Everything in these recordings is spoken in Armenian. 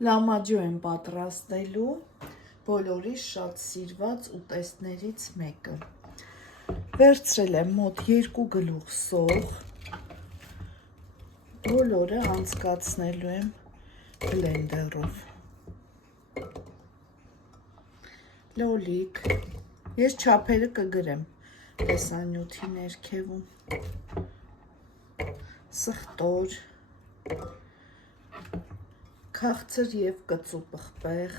Լամաջո եմ պատրաստելու բոլորիս շատ սիրված ուտեստներից մեկը։ Վերցրել եմ մոտ 2 գլուխ սող, բոլորը անցկացնելու եմ բլենդերով։ Լոլիկ, ես չափերը կգրեմ տեսանյութի ներքևում, սխտոր, քաղցր և կծու պղպեղ,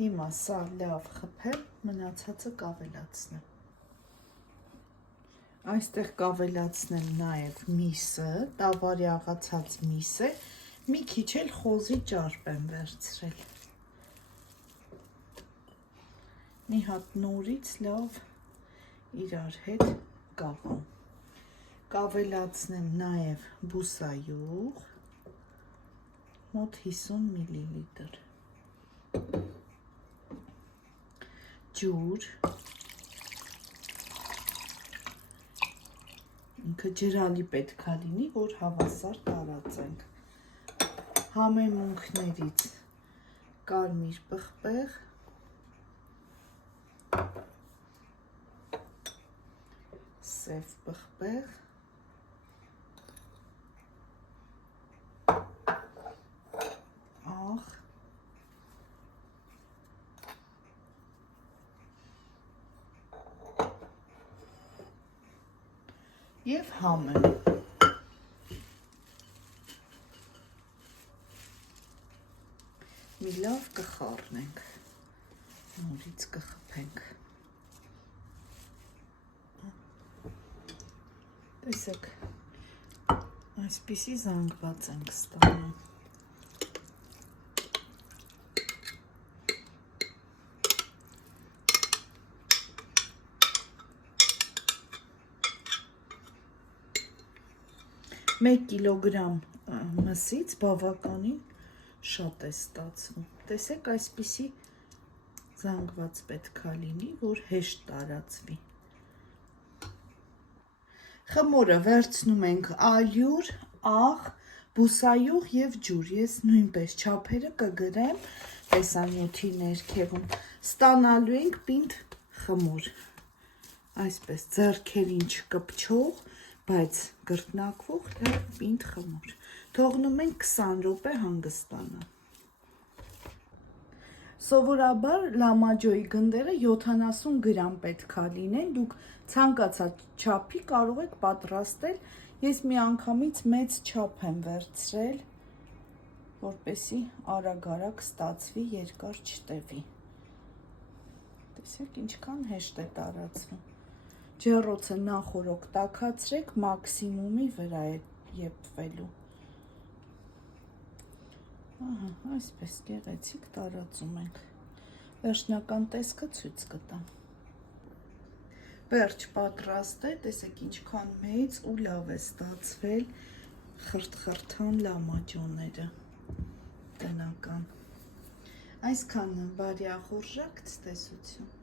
հիմա սա լավ խփեմ, մնացածը կավելացնեմ։ Այստեղ կավելացնեմ նաև միսը, տավարի աղացած միս է, մի քիչ էլ խոզի ճարպ եմ վերցրել։ Մի հատ նորից լավ իրար հետ կաղամ։ Կավելացնեմ նաև բուսայուղ, մոտ 50 միլիլիտր, ջուր, ինքը ջրալի պետք է լինի, որ հավասար տարածենք, համեմունքներից կարմիր պղպեղ, սև պղպեղ, աղ, և համը։ Մի լավ կխառնենք, նորից կխփենք։ Տեսեք, այսպիսի զանգված ենք ստանում։ Մեկ կիլոգրամ մսից բավականին շատ է ստացվում։ Տեսեք, այսպիսի զանգված պետք է լինի, որ հեշտ տարածվի։ Խմորը վերցնում ենք ալյուր, աղ, բուսայուղ և ջուր։ Ես նույնպես չափերը կգրեմ տեսանյութի ներքևում։ Ստանալու ենք պինդ խմոր։ Այսպես ձեռքերին չկպչող, բայց գրտնակվող լավ պինդ խմոր։ Թողնում ենք 20 րոպե հանգստանա։ Սովորաբար լամաջոյի գնդերը 70 գրամ պետք է լինեն, դուք ցանկացած չափի կարող եք պատրաստել, ես միանգամից մեծ չափ եմ վերցրել, որպեսզի արագ ստացվի, երկար չտևի։ Տեսեք, ինչքան հեշտ է տարածվում։ Ջեռոցը նախօրոք տաքացրեք, մաքսիմումի վրա է եփվելու։ Ահա, այսպես գեղեցիկ տարածում ենք։ Վերջնական տեսքը ցույց կտամ։ Վերջ պատրաստ է, տեսեք ինչքան մեծ ու լավ է ստացվել խրթխրթան լամաջոները։ Տնական։ Այսքանը բարի ախորժակ ցտեսություն։